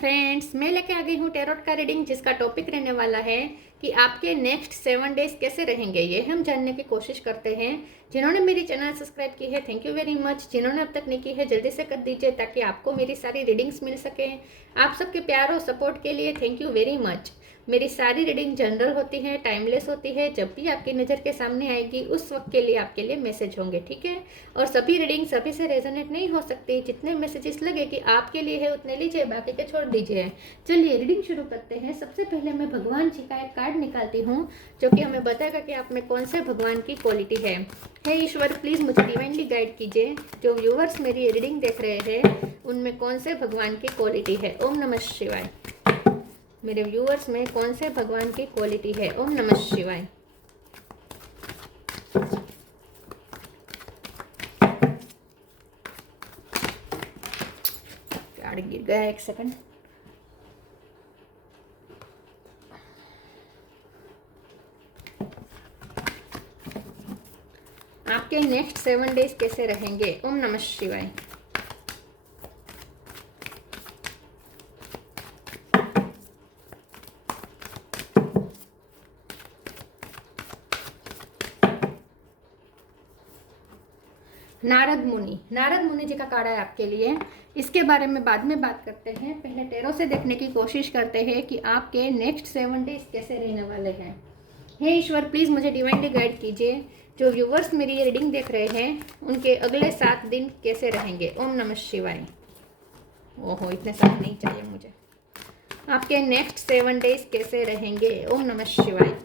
Friends, मैं लेके आ गई हूँ टैरोट का रीडिंग, जिसका टॉपिक रहने वाला है कि आपके नेक्स्ट 7 डेज कैसे रहेंगे। ये हम जानने की कोशिश करते हैं। जिन्होंने मेरी चैनल सब्सक्राइब की है, थैंक यू वेरी मच। जिन्होंने अब तक नहीं की है, जल्दी से कर दीजिए ताकि आपको मेरी सारी रीडिंग्स मिल सके। आप सबके प्यार और सपोर्ट के लिए थैंक यू वेरी मच। मेरी सारी रीडिंग जनरल होती है, टाइमलेस होती है। जब भी आपकी नज़र के सामने आएगी उस वक्त के लिए आपके लिए मैसेज होंगे, ठीक है। और सभी रीडिंग सभी से रेजोनेट नहीं हो सकती। जितने मैसेजेस लगे कि आपके लिए है उतने लीजिए, बाकी के छोड़ दीजिए। चलिए रीडिंग शुरू करते हैं। सबसे पहले मैं भगवान जी का एक कार्ड निकालती हूँ जो कि हमें बताएगा कि आप में कौन से भगवान की क्वालिटी है। हे ईश्वर, प्लीज़ मुझे डिवाइनली गाइड कीजिए। जो व्यूअर्स मेरी रीडिंग देख रहे हैं उनमें कौन से भगवान की क्वालिटी है। ओम नमः शिवाय। मेरे व्यूअर्स में कौन से भगवान की क्वालिटी है। ओम नमः शिवाय। कार्ड गिर गया, एक सेकंड। आपके नेक्स्ट 7 डेज कैसे रहेंगे। ओम नमः शिवाय। नारद मुनि जी का कार्ड है आपके लिए। इसके बारे में बाद में बात करते हैं। पहले टैरो से देखने की कोशिश करते हैं कि आपके नेक्स्ट 7 डेज कैसे रहने वाले हैं। हे ईश्वर, प्लीज़ मुझे डिवाइनली गाइड कीजिए। जो व्यूवर्स मेरी ये रीडिंग देख रहे हैं उनके अगले 7 दिन कैसे रहेंगे। ओम नमः शिवाय। ओहो, इतने साथ नहीं चाहिए मुझे। आपके नेक्स्ट 7 डेज कैसे रहेंगे। ओम नमः शिवाय।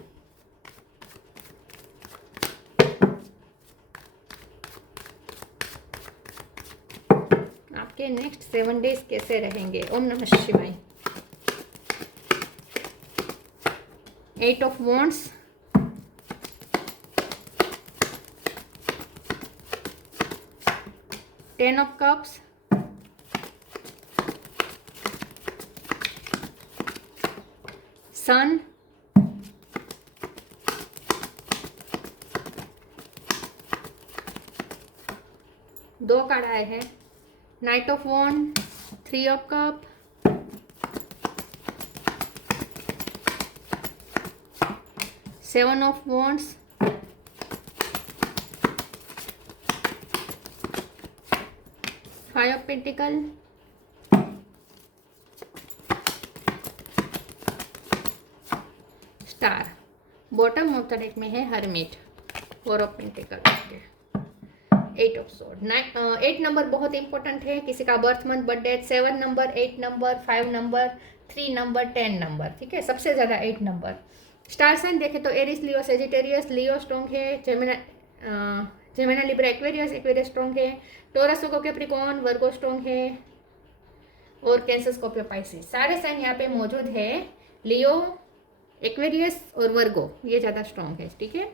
आपके नेक्स्ट 7 डेज कैसे रहेंगे। ओम नमः शिवाय। 8 of wands, Ten of Cups, Sun, दो कार्ड आए हैं। Knight of wand, 3 of cup, seven of wands, five of pentacle, star. Bottom of the deck में है hermit, 4 of pentacle, 8 of sword. 8 number बहुत इंपॉर्टेंट है। किसी का birth month, birth date, 7 number, 8 number, 5 number, 3 number, 10 number, ठीक है। सबसे ज़्यादा 8 नंबर। स्टार साइन देखें तो एरिस, लियो, सेजिटेरियस, लियो स्ट्रॉन्ग है। जेमिना लिब्रा, एक्वेरियस स्ट्रॉन्ग है। टोरस, कैप्रिकॉर्न, वर्गो स्ट्रॉन्ग है। और कैंसर, स्कॉर्पियो, पाइसिस, सारे साइन यहाँ पे मौजूद है। लियो, एक्वेरियस और वर्गो ये ज़्यादा स्ट्रॉन्ग है, ठीक है।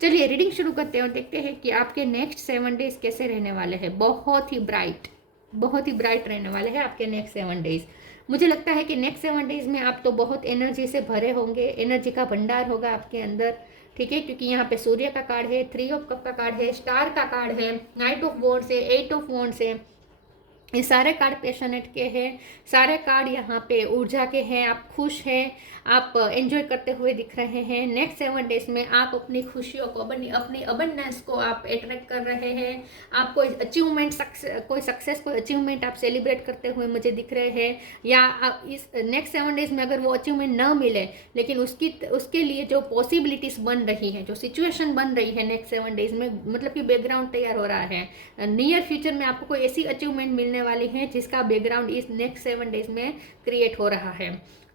चलिए रीडिंग शुरू करते हैं और देखते हैं कि आपके नेक्स्ट 7 डेज कैसे रहने वाले हैं। बहुत ही ब्राइट रहने वाले हैं आपके नेक्स्ट 7 डेज। मुझे लगता है कि नेक्स्ट 7 डेज में आप तो बहुत एनर्जी से भरे होंगे। एनर्जी का भंडार होगा आपके अंदर, ठीक है। क्योंकि यहाँ पे सूर्य का कार्ड है, 3 ऑफ कप का कार्ड है, स्टार का कार्ड है, नाइट ऑफ वॉन्ड्स है, 8 ऑफ वॉन्ड्स है। ये सारे कार्ड पैशनेट के हैं। सारे कार्ड यहाँ पे ऊर्जा के हैं। आप खुश हैं, आप एंजॉय करते हुए दिख रहे हैं। नेक्स्ट 7 डेज में आप अपनी खुशियों को, अपनी अबंडेंस को आप अट्रैक्ट कर रहे हैं। आप कोई अचीवमेंट, कोई अचीवमेंट आप सेलिब्रेट करते हुए मुझे दिख रहे हैं। या आप इस नेक्स्ट 7 डेज में अगर वो अचीवमेंट ना मिले, लेकिन उसके लिए जो पॉसिबिलिटीज़ बन रही है, जो सिचुएशन बन रही है नेक्स्ट 7 डेज में, मतलब कि बैकग्राउंड तैयार हो रहा है। नियर फ्यूचर में आपको कोई ऐसी अचीवमेंट मिलने वाली है जिसका बैकग्राउंड इस नेक्स्ट 7 डेज में क्रिएट हो रहा है।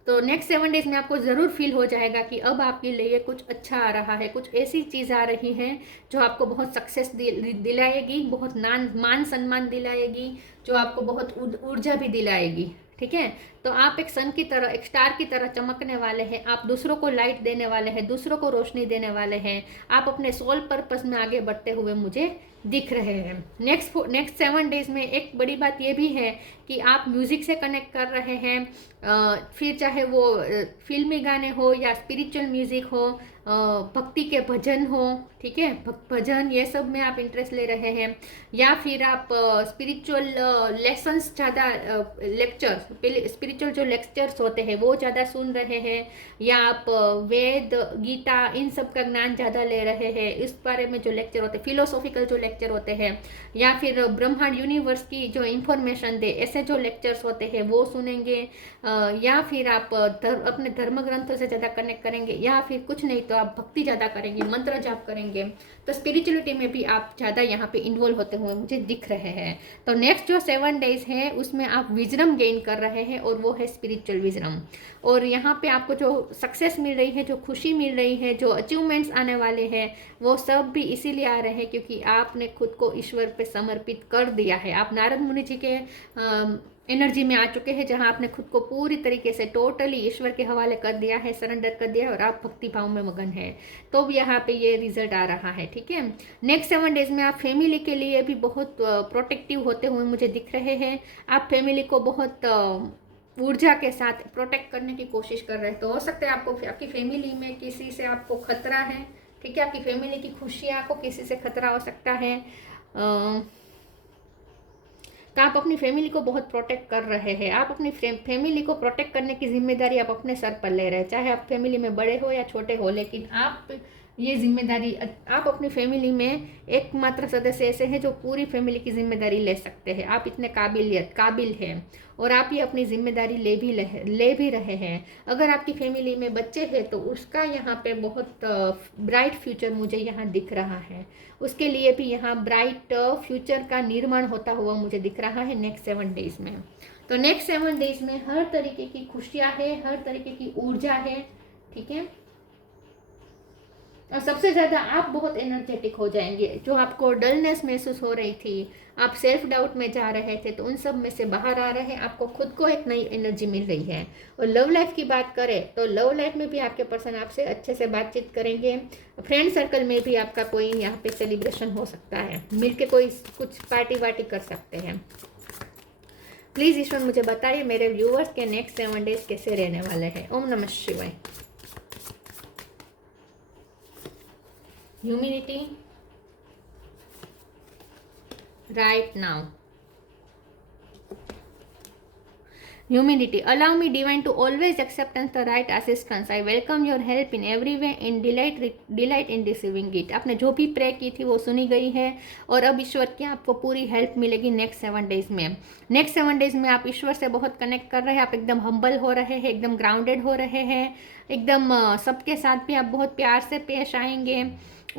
तो नेक्स्ट 7 डेज में आपको ज़रूर फील हो जाएगा कि अब आपके लिए कुछ अच्छा आ रहा है। कुछ ऐसी चीज़ आ रही है जो आपको बहुत सक्सेस दिलाएगी, बहुत मान सम्मान दिलाएगी, जो आपको बहुत ऊर्जा भी दिलाएगी, ठीक है। तो आप एक सन की तरह, एक स्टार की तरह चमकने वाले हैं। आप दूसरों को लाइट देने वाले हैं, दूसरों को रोशनी देने वाले हैं। आप अपने सोल पर्पस में आगे बढ़ते हुए मुझे दिख रहे हैं। नेक्स्ट 7 डेज में एक बड़ी बात ये भी है कि आप म्यूज़िक से कनेक्ट कर रहे हैं, फिर चाहे वो फिल्मी गाने हो या स्पिरिचुअल म्यूज़िक हो, भक्ति के भजन हो, ठीक है, भजन ये सब में आप इंटरेस्ट ले रहे हैं, या फिर आप स्पिरिचुअल लेसन्स ज़्यादा, लेक्चर्स, स्पिरिचुअल जो लेक्चर्स होते हैं वो ज़्यादा सुन रहे हैं, या आप वेद गीता इन सब का ज्ञान ज़्यादा ले रहे हैं, इस बारे में जो लेक्चर होते हैं, फिलोसॉफिकल जो लेक्चर होते हैं, या फिर ब्रह्मांड यूनिवर्स की जो इंफॉर्मेशन दे, ऐसे जो लेक्चर्स होते हैं वो सुनेंगे, या फिर आप अपने धर्म ग्रंथों से ज़्यादा कनेक्ट करेंगे, या फिर कुछ नहीं तो आप भक्ति ज़्यादा करेंगे, मंत्र जाप करेंगे, तो स्पिरिचुअलिटी में भी आप ज़्यादा यहाँ पे इन्वॉल्व होते हुए मुझे दिख रहे हैं। तो नेक्स्ट जो 7 डेज है उसमें आप विजडम गेन कर रहे हैं, और वो है स्पिरिचुअल विजडम। और यहाँ पे आपको जो सक्सेस मिल रही है, जो खुशी मिल रही है, जो अचीवमेंट्स आने वाले हैं, वो सब भी इसीलिए आ रहे हैं क्योंकि आपने खुद को ईश्वर पे समर्पित कर दिया है। आप नारद मुनि जी के एनर्जी में आ चुके हैं, जहां आपने खुद को पूरी तरीके से टोटली ईश्वर के हवाले कर दिया है, सरेंडर कर दिया है, और आप भक्ति भाव में मगन है, तो यहाँ पे ये रिजल्ट आ रहा है, ठीक है। नेक्स्ट 7 डेज में आप फैमिली के लिए भी बहुत प्रोटेक्टिव होते हुए मुझे दिख रहे हैं। आप फैमिली को बहुत ऊर्जा के साथ प्रोटेक्ट करने की कोशिश कर रहे हैं। तो हो सकता है आपको आपकी फैमिली में किसी से आपको खतरा है, ठीक है, आपकी फैमिली की खुशियाँ को किसी से खतरा हो सकता है, तो आप अपनी फैमिली को बहुत प्रोटेक्ट कर रहे हैं। आप अपनी फैमिली को प्रोटेक्ट करने की जिम्मेदारी आप अपने सर पर ले रहे हैं, चाहे आप फैमिली में बड़े हो या छोटे हो, लेकिन आप ये जिम्मेदारी, आप अपनी फैमिली में एकमात्र सदस्य ऐसे हैं जो पूरी फैमिली की जिम्मेदारी ले सकते हैं। आप इतने काबिल हैं, और आप ये अपनी जिम्मेदारी ले भी रहे हैं। अगर आपकी फैमिली में बच्चे हैं तो उसका यहाँ पे बहुत ब्राइट फ्यूचर मुझे यहाँ दिख रहा है, उसके लिए भी यहाँ ब्राइट फ्यूचर का निर्माण होता हुआ मुझे दिख रहा है नेक्स्ट 7 डेज में। तो नेक्स्ट 7 डेज में हर तरीके की खुशियाँ है, हर तरीके की ऊर्जा है, ठीक है। और सबसे ज़्यादा आप बहुत एनर्जेटिक हो जाएंगे। जो आपको डलनेस महसूस हो रही थी, आप सेल्फ डाउट में जा रहे थे, तो उन सब में से बाहर आ रहे हैं, आपको खुद को एक नई एनर्जी मिल रही है। और लव लाइफ की बात करें तो लव लाइफ में भी आपके पर्सन आपसे अच्छे से बातचीत करेंगे। फ्रेंड सर्कल में भी आपका कोई यहाँ पे सेलिब्रेशन हो सकता है, मिलके कोई कुछ पार्टी वार्टी कर सकते हैं। प्लीज़ ईश्वर मुझे बताइए मेरे व्यूअर्स के नेक्स्ट 7 डेज कैसे रहने वाले हैं। ओम नमः शिवाय। Humility right now. Humility. Allow me, divine, to always accept the right assistance. I welcome your help in every way and delight in receiving it. आपने जो भी प्रे की थी वो सुनी गई है, और अब ईश्वर की आपको पूरी हेल्प मिलेगी नेक्स्ट 7 डेज में। नेक्स्ट 7 डेज में आप ईश्वर से बहुत कनेक्ट कर रहे हैं, आप एकदम हम्बल हो रहे हैं, एकदम ग्राउंडेड हो रहे हैं, एकदम सबके साथ भी आप बहुत प्यार से पेश आएंगे।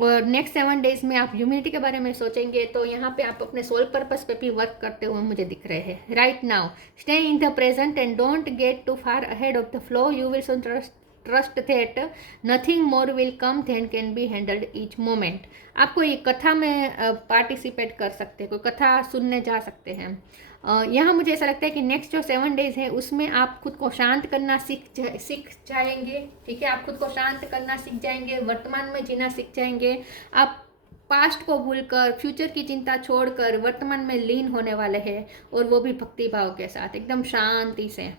और नेक्स्ट 7 डेज में आप ह्यूमिलिटी के बारे में सोचेंगे, तो यहाँ पे आप अपने सोल पर्पस पे भी वर्क करते हुए मुझे दिख रहे हैं। Right now stay in the present and don't get too far ahead of the flow. You will soon trust that nothing more will come than can be handled each moment. आप कोई कथा में पार्टिसिपेट कर सकते हैं, कोई कथा सुनने जा सकते हैं। यहाँ मुझे ऐसा लगता है कि नेक्स्ट जो 7 डेज है उसमें आप खुद को शांत करना सीख जाएंगे, ठीक है। आप खुद को शांत करना सीख जाएंगे, वर्तमान में जीना सीख जाएंगे। आप पास्ट को भूलकर, फ्यूचर की चिंता छोड़कर वर्तमान में लीन होने वाले हैं, और वो भी भक्ति भाव के साथ एकदम शांति से।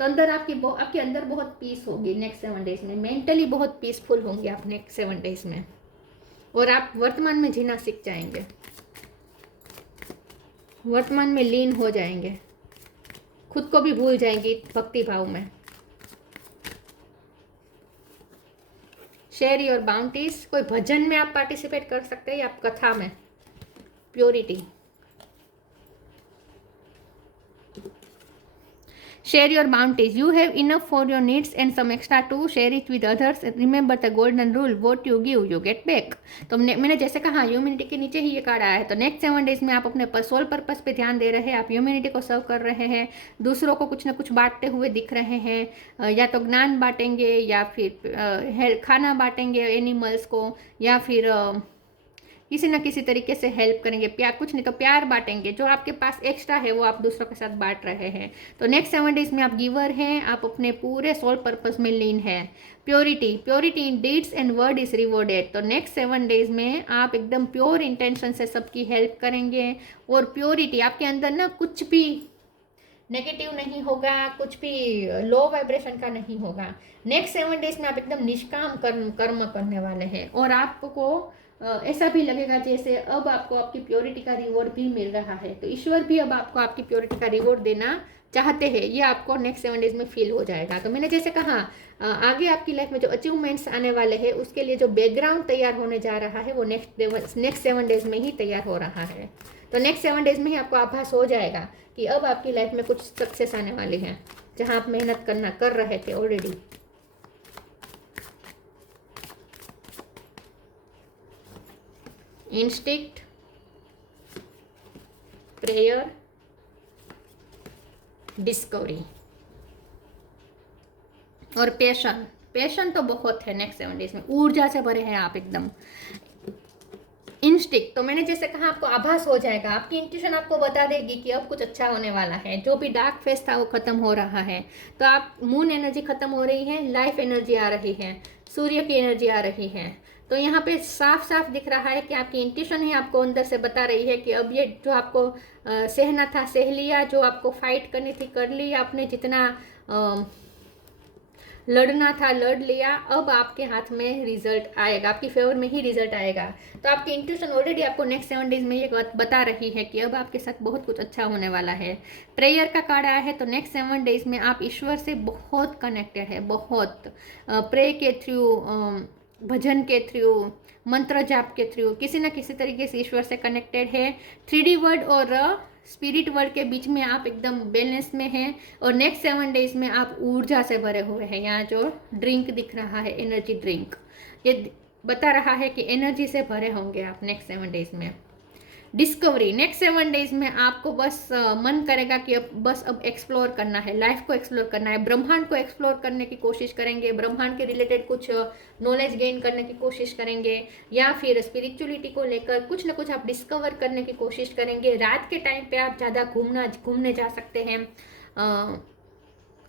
तो अंदर आपके अंदर बहुत पीस होगी नेक्स्ट 7 डेज में, मेंटली बहुत पीसफुल होंगे आप नेक्स्ट 7 डेज में, और आप वर्तमान में जीना सीख जाएंगे, वर्तमान में लीन हो जाएंगे, खुद को भी भूल जाएंगे भक्ति भाव में। Share your bounties. कोई भजन में आप पार्टिसिपेट कर सकते हैं, या आप कथा में। Purity. Share your bounties. You have enough for your needs and some extra to share it with others. Remember the golden rule, what you give, you get back. तो मैंने जैसे कहा ह्यूमैनिटी के नीचे ही ये कार्ड आया है। तो नेक्स्ट 7 डेज में आप अपने सोल पर्पस पे ध्यान दे रहे हैं, आप ह्यूमैनिटी को सर्व कर रहे हैं, दूसरों को कुछ ना कुछ बांटते हुए दिख रहे हैं, या तो ज्ञान बांटेंगे, या फिर खाना बांटेंगे एनिमल्स को, या फिर किसी ना किसी तरीके से हेल्प करेंगे, प्यार, कुछ नहीं तो प्यार बांटेंगे, जो आपके पास एक्स्ट्रा है वो आप दूसरों के साथ बांट रहे हैं। तो नेक्स्ट 7 डेज में आप गिवर हैं, आप अपने पूरे सोल पर्पस में लीन है। Purity, purity in deeds and word is rewarded. तो नेक्स्ट 7 डेज में आप एकदम प्योर इंटेंशन से सबकी हेल्प करेंगे, और प्योरिटी आपके अंदर ना कुछ भी नेगेटिव नहीं होगा, कुछ भी लो वाइब्रेशन का नहीं होगा। नेक्स्ट 7 डेज में आप एकदम निष्काम कर्म करने वाले हैं, और आपको ऐसा भी लगेगा जैसे अब आपको आपकी प्योरिटी का रिवॉर्ड भी मिल रहा है। तो ईश्वर भी अब आपको आपकी प्योरिटी का रिवॉर्ड देना चाहते हैं, ये आपको नेक्स्ट 7 डेज में फील हो जाएगा। तो मैंने जैसे कहा आगे आपकी लाइफ में जो अचीवमेंट्स आने वाले हैं उसके लिए जो बैकग्राउंड तैयार होने जा रहा है वो नेक्स्ट 7 डेज में ही तैयार हो रहा है। तो नेक्स्ट 7 डेज में ही आपको आभास हो जाएगा कि अब आपकी लाइफ में कुछ सक्सेस आने वाली है, जहां आप मेहनत कर रहे थे ऑलरेडी। इंस्टिक्ट, प्रेयर, डिस्कवरी और पैशन। पैशन तो बहुत है नेक्स्ट 7 डेज में, ऊर्जा से भरे हैं आप एकदम। इंस्टिक्ट, तो मैंने जैसे कहा आपको आभास हो जाएगा, आपकी इंट्यूशन आपको बता देगी कि अब कुछ अच्छा होने वाला है, जो भी डार्क फेस था वो खत्म हो रहा है। तो आप मून एनर्जी खत्म हो रही है, लाइफ एनर्जी आ रही है, सूर्य की एनर्जी आ रही है। तो यहाँ पे साफ साफ दिख रहा है कि आपकी इंट्यूशन ही आपको अंदर से बता रही है कि अब ये जो आपको सहना था सह लिया, जो आपको फाइट करनी थी कर ली आपने, जितना लड़ना था लड़ लिया, अब आपके हाथ में रिजल्ट आएगा, आपकी फेवर में ही रिजल्ट आएगा। तो आपकी इंट्यूशन ऑलरेडी आपको नेक्स्ट 7 डेज में ये बात बता रही है कि अब आपके साथ बहुत कुछ अच्छा होने वाला है। प्रेयर का कार्ड आया है, तो नेक्स्ट 7 डेज में आप ईश्वर से बहुत कनेक्टेड है, बहुत प्रे के थ्रू, भजन के थ्रू, मंत्र जाप के थ्रू किसी न किसी तरीके से ईश्वर से कनेक्टेड है। 3D वर्ल्ड और स्पिरिट वर्ल्ड के बीच में आप एकदम बैलेंस में हैं, और नेक्स्ट 7 डेज में आप ऊर्जा से भरे हुए हैं। यहाँ जो ड्रिंक दिख रहा है, एनर्जी ड्रिंक, ये बता रहा है कि एनर्जी से भरे होंगे आप नेक्स्ट 7 डेज में। डिस्कवरी, नेक्स्ट 7 डेज में आपको बस मन करेगा कि अब एक्सप्लोर करना है, लाइफ को एक्सप्लोर करना है, ब्रह्मांड को एक्सप्लोर करने की कोशिश करेंगे, ब्रह्मांड के रिलेटेड कुछ नॉलेज गेन करने की कोशिश करेंगे, या फिर स्पिरिचुअलिटी को लेकर कुछ ना कुछ आप डिस्कवर करने की कोशिश करेंगे। रात के टाइम पे आप ज़्यादा घूमने जा सकते हैं,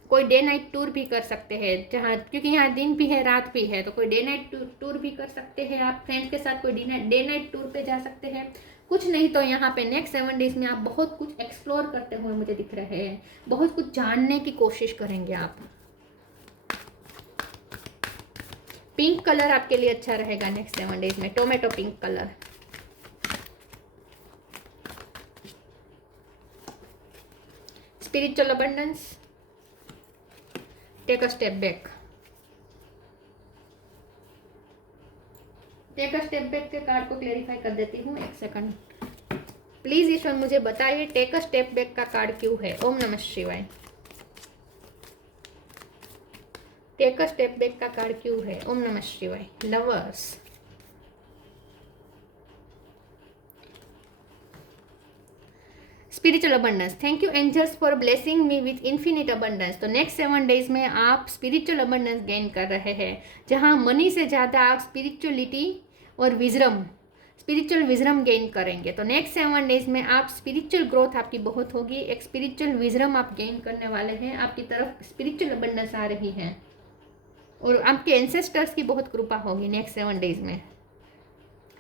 कोई डे नाइट टूर भी कर सकते हैं, जहाँ क्योंकि यहाँ दिन भी है रात भी है, तो कोई डे नाइट टूर भी कर सकते हैं आप फ्रेंड्स के साथ, कोई डे नाइट टूर पे जा सकते हैं। कुछ नहीं तो यहाँ पे नेक्स्ट 7 डेज में आप बहुत कुछ एक्सप्लोर करते हुए मुझे दिख रहे हैं, बहुत कुछ जानने की कोशिश करेंगे आप। पिंक कलर आपके लिए अच्छा रहेगा नेक्स्ट 7 डेज में, tomato pink colour. Spiritual abundance, take a step back. Take a step back के कार्ड को क्लेरिफाई कर देती हूँ, एक सेकंड प्लीज ईश्वर मुझे बताइए टेक अ स्टेप बैक का कार्ड क्यों है। ओम नमः शिवाय। टेक अ स्टेप बैक का कार्ड क्यों है? ओम नमः शिवाय। Lovers, spiritual abundance, thank you angels for blessing me with infinite abundance. तो नेक्स्ट 7 डेज में आप स्पिरिचुअल अबंडेंस गेन कर रहे हैं, जहां मनी से ज़्यादा आप स्पिरिचुअलिटी और विजडम, स्पिरिचुअल विजडम गेन करेंगे। तो नेक्स्ट 7 डेज में आप स्पिरिचुअल ग्रोथ आपकी बहुत होगी, एक स्पिरिचुअल विजडम आप गेन करने वाले हैं, आपकी तरफ स्पिरिचुअल अबंडेंस आ रही है, और आपके एंसेस्टर्स की बहुत कृपा होगी नेक्स्ट 7 डेज में।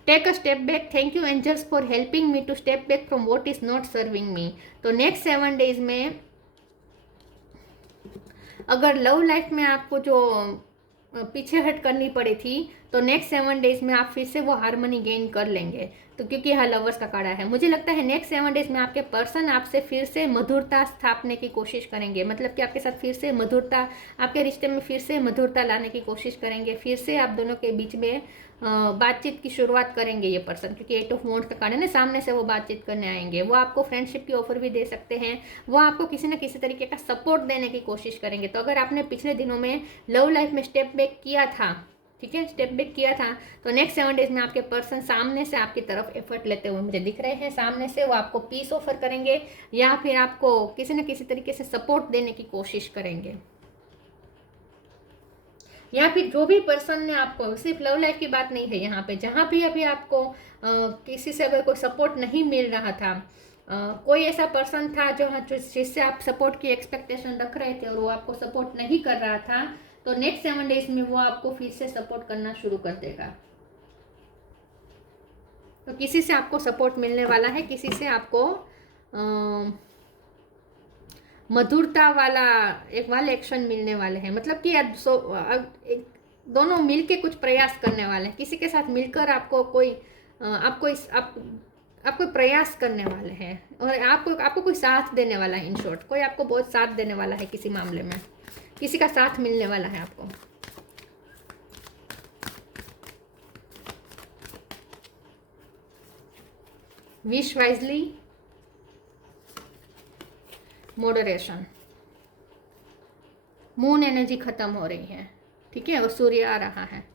Take a step back, thank you angels for helping me to step back from what is not serving me. तो नेक्स्ट 7 डेज में अगर लव लाइफ में आपको जो पीछे हट करनी पड़ी थी, तो नेक्स्ट 7 डेज में आप फिर से वो हारमोनी गेन कर लेंगे। तो क्योंकि यहाँ लवर्स का कार्ड है, मुझे लगता है नेक्स्ट 7 डेज में आपके पर्सन आपसे फिर से मधुरता स्थापने की कोशिश करेंगे, मतलब कि आपके साथ फिर से मधुरता, आपके रिश्ते में फिर से मधुरता लाने की कोशिश करेंगे, फिर से आप दोनों के बीच में बातचीत की शुरुआत करेंगे ये पर्सन, क्योंकि 8 ऑफ वांड्स का कार्ड है ना, सामने से वो बातचीत करने आएंगे, वो आपको फ्रेंडशिप की ऑफर भी दे सकते हैं, वो आपको किसी न किसी तरीके का सपोर्ट देने की कोशिश करेंगे। तो अगर आपने पिछले दिनों में लव लाइफ में स्टेप बैक किया था, ठीक है, स्टेप बैक किया था, तो नेक्स्ट 7 डेज में आपके पर्सन सामने से आपकी तरफ एफर्ट लेते हुए मुझे दिख रहे हैं, सामने से वो आपको पीस ऑफर करेंगे, या फिर आपको किसी न किसी तरीके से सपोर्ट देने की कोशिश करेंगे। या फिर जो भी पर्सन ने आपको, सिर्फ लव लाइफ की बात नहीं है यहाँ पे, जहाँ भी अभी आपको किसी से अगर कोई सपोर्ट नहीं मिल रहा था, कोई ऐसा पर्सन था जिससे आप सपोर्ट की एक्सपेक्टेशन रख रहे थे और वो आपको सपोर्ट नहीं कर रहा था, तो नेक्स्ट 7 डेज में वो आपको फिर से सपोर्ट करना शुरू कर देगा। तो किसी से आपको सपोर्ट मिलने वाला है, किसी से आपको मधुरता वाला एक वाले एक्शन मिलने वाले हैं। मतलब कि दोनों मिलके कुछ प्रयास करने वाले हैं, किसी के साथ मिलकर आपको कोई आपको प्रयास करने वाले हैं और आपको कोई साथ देने वाला है। इन शॉर्ट कोई आपको बहुत साथ देने वाला है, किसी मामले में किसी का साथ मिलने वाला है आपको। Wish wisely, moderation, moon energy खत्म हो रही है, ठीक है, और सूर्य आ रहा है।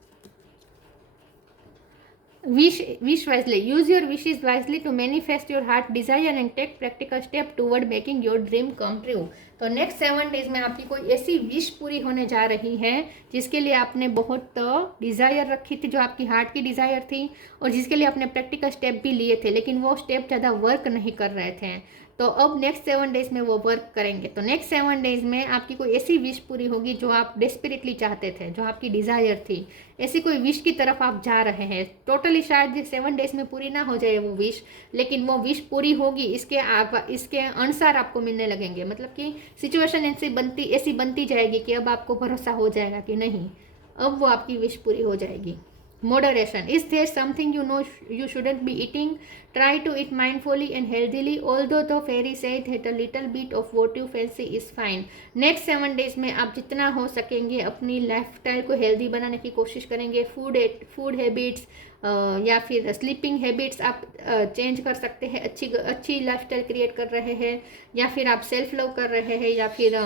Wish wisely. Use your wishes wisely to manifest your heart desire and take practical step toward making your dream come true. तो नेक्स्ट 7 डेज में आपकी कोई ऐसी विश पूरी होने जा रही है जिसके लिए आपने बहुत डिज़ायर रखी थी, जो आपकी हार्ट की डिज़ायर थी, और जिसके लिए आपने प्रैक्टिकल स्टेप भी लिए थे, लेकिन वो स्टेप ज़्यादा वर्क नहीं कर रहे थे। तो अब नेक्स्ट 7 डेज में वो वर्क करेंगे। तो नेक्स्ट 7 डेज में आपकी कोई ऐसी विश पूरी होगी जो आप डेस्परेटली चाहते थे, जो आपकी डिज़ायर थी, ऐसी कोई विश की तरफ आप जा रहे हैं। टोटली शायद 7 डेज में पूरी ना हो जाए वो विश, लेकिन वो विश पूरी होगी, इसके अनुसार आपको मिलने लगेंगे। मतलब कि सिचुएशन ऐसी बनती जाएगी कि अब आपको भरोसा हो जाएगा कि नहीं, अब वो आपकी विश पूरी हो जाएगी। Moderation. Is there something you know you shouldn't be eating? Try to eat mindfully and healthily, although the fairy said that a little bit of what you fancy is fine. Next 7 days में आप जितना हो सकेंगे अपनी lifestyle को healthy बनाने की कोशिश करेंगे। फूड हैबिट्स या फिर स्लीपिंग हैबिट्स आप चेंज कर सकते हैं। अच्छी लाइफस्टाइल क्रिएट कर रहे हैं, या फिर आप सेल्फ लव कर रहे हैं, या फिर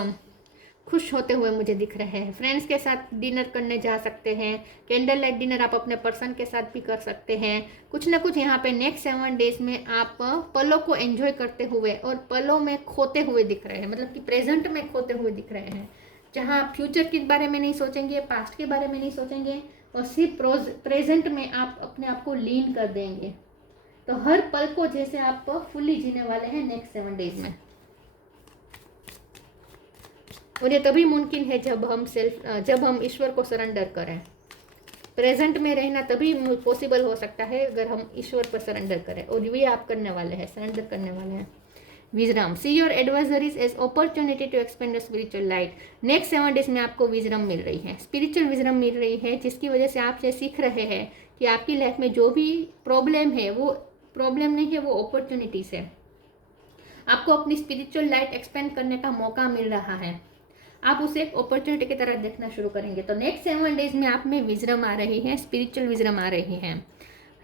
खुश होते हुए मुझे दिख रहे हैं। फ्रेंड्स के साथ डिनर करने जा सकते हैं, कैंडल लाइट डिनर आप अपने पर्सन के साथ भी कर सकते हैं। कुछ ना कुछ यहाँ पे नेक्स्ट 7 डेज में आप पलों को एंजॉय करते हुए और पलों में खोते हुए दिख रहे हैं। मतलब कि प्रेजेंट में खोते हुए दिख रहे हैं, जहाँ आप फ्यूचर के बारे में नहीं सोचेंगे, पास्ट के बारे में नहीं सोचेंगे, और सिर्फ प्रेजेंट में आप अपने आप को लीन कर देंगे। तो हर पल को जैसे आप फुल्ली जीने वाले हैं नेक्स्ट 7 डेज में। और ये तभी मुमकिन है जब हम ईश्वर को सरेंडर करें। प्रेजेंट में रहना तभी पॉसिबल हो सकता है अगर हम ईश्वर पर सरेंडर करें, और ये आप करने वाले हैं, सरेंडर करने वाले हैं। Wisdom. See your advisories as opportunity to expand the spiritual light. Next 7 days में आपको विजडम मिल रही है, स्पिरिचुअल विजडम मिल रही है, जिसकी वजह से आप ये सीख रहे हैं कि आपकी लाइफ में जो भी प्रॉब्लम है वो प्रॉब्लम नहीं है, वो अपॉर्चुनिटीज है। आपको अपनी स्पिरिचुअल लाइट एक्सपेंड करने का मौका मिल रहा है, आप उसे एक अपॉर्चुनिटी की तरह देखना शुरू करेंगे। तो नेक्स्ट 7 डेज में आप में विजडम आ रही है, स्पिरिचुअल विजडम आ रही है।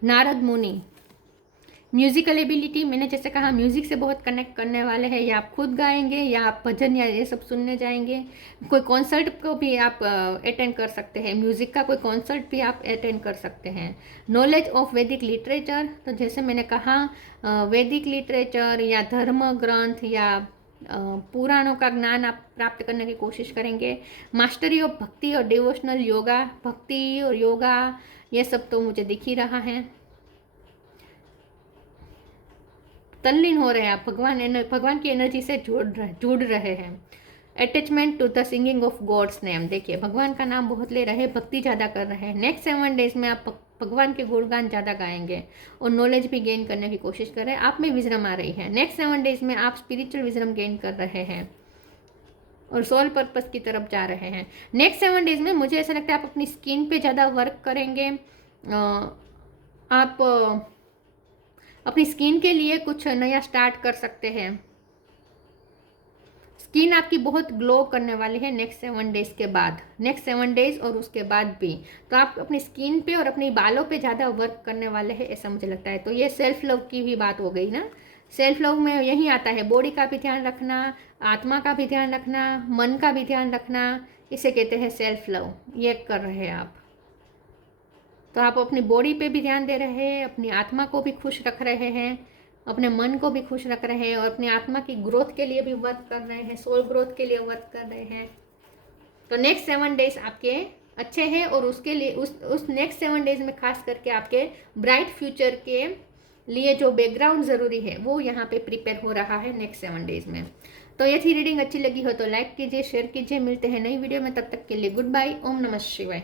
नारद मुनि. म्यूजिकल एबिलिटी, मैंने जैसे कहा म्यूजिक से बहुत कनेक्ट करने वाले हैं, या आप खुद गाएंगे या आप भजन या ये सब सुनने जाएंगे। कोई कॉन्सर्ट को भी आप अटेंड कर सकते हैं, म्यूजिक का कोई कॉन्सर्ट भी आप अटेंड कर सकते हैं। नॉलेज ऑफ वैदिक लिटरेचर, तो जैसे मैंने कहा वैदिक लिटरेचर या धर्म ग्रंथ या पुराणों का ज्ञान आप प्राप्त करने की कोशिश करेंगे। मास्टरी ऑफ भक्ति और डिवोशनल योगा, भक्ति और योगा ये सब तो मुझे दिख ही रहा है। तल्लीन हो रहे हैं आप, भगवान की एनर्जी से जुड़ रहे हैं। Attachment to the singing of God's name, देखिए भगवान का नाम बहुत ले रहे हैं, भक्ति ज़्यादा कर रहे हैं। नेक्स्ट 7 डेज में आप भगवान के गुणगान ज़्यादा गाएंगे और नॉलेज भी गेन करने की कोशिश कर रहे हैं। आप में विजडम आ रही है। नेक्स्ट 7 डेज में आप स्पिरिचुअल विजडम गेन कर रहे हैं और सोल पर्पस की तरफ जा रहे हैं। नेक्स्ट 7 डेज में मुझे ऐसा लगता है आप अपनी स्किन पे ज़्यादा वर्क करेंगे। आप अपनी स्किन के लिए कुछ नया स्टार्ट कर सकते हैं। स्किन आपकी बहुत ग्लो करने वाली है नेक्स्ट 7 डेज के बाद, नेक्स्ट 7 डेज और उसके बाद भी। तो आप अपनी स्किन पे और अपने बालों पे ज़्यादा वर्क करने वाले हैं, ऐसा मुझे लगता है। तो ये सेल्फ लव की भी बात हो गई ना। सेल्फ लव में यही आता है, बॉडी का भी ध्यान रखना, आत्मा का भी ध्यान रखना, मन का भी ध्यान रखना, इसे कहते हैं सेल्फ लव। ये कर रहे हैं आप। तो आप अपनी बॉडी पे भी ध्यान दे रहे हैं, अपनी आत्मा को भी खुश रख रहे हैं, अपने मन को भी खुश रख रहे हैं, और अपनी आत्मा की ग्रोथ के लिए भी वर्क कर रहे हैं, सोल ग्रोथ के लिए वर्क कर रहे हैं। तो नेक्स्ट 7 डेज आपके अच्छे हैं और उसके लिए उस नेक्स्ट 7 डेज में खास करके आपके ब्राइट फ्यूचर के लिए जो बैकग्राउंड ज़रूरी है वो यहाँ पे प्रिपेयर हो रहा है नेक्स्ट 7 डेज में। तो ये थी रीडिंग, अच्छी लगी हो तो लाइक कीजिए, शेयर कीजिए। मिलते हैं नई वीडियो में, तब तक के लिए गुड बाय। ओम नमः शिवाय।